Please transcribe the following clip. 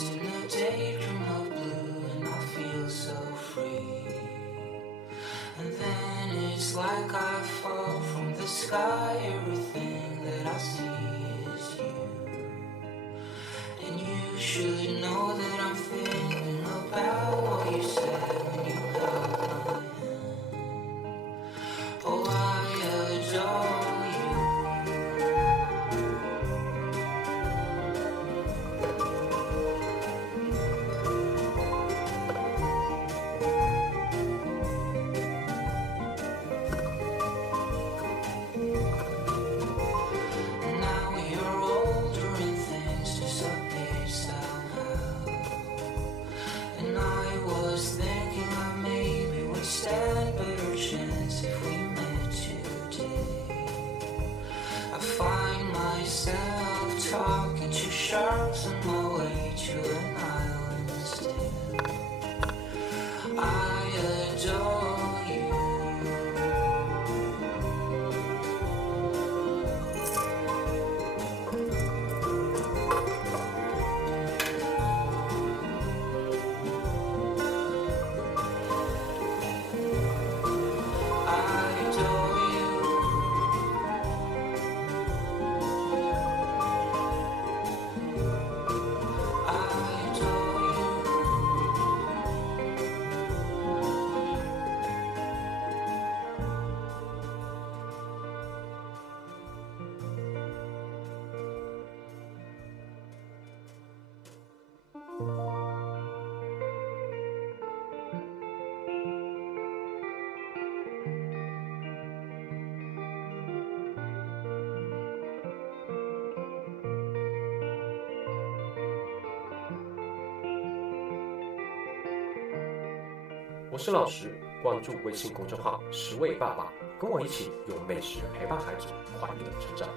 lost in a daydream of blue, and I feel so free. And then it's like I fall from the sky. Everything that I see is you. And you should know that I'm thinking about what you said when you held my hand. Oh, I adore you. Now you're older and things disappear somehow. And I was thinking I maybe would stand better chance if we met today. I find myself talking to sharks on my way to an island still. I adore you. I adore you. I adore you.我是老石，关注微信公众号“十味爸爸”，跟我一起用美食陪伴孩子快乐成长。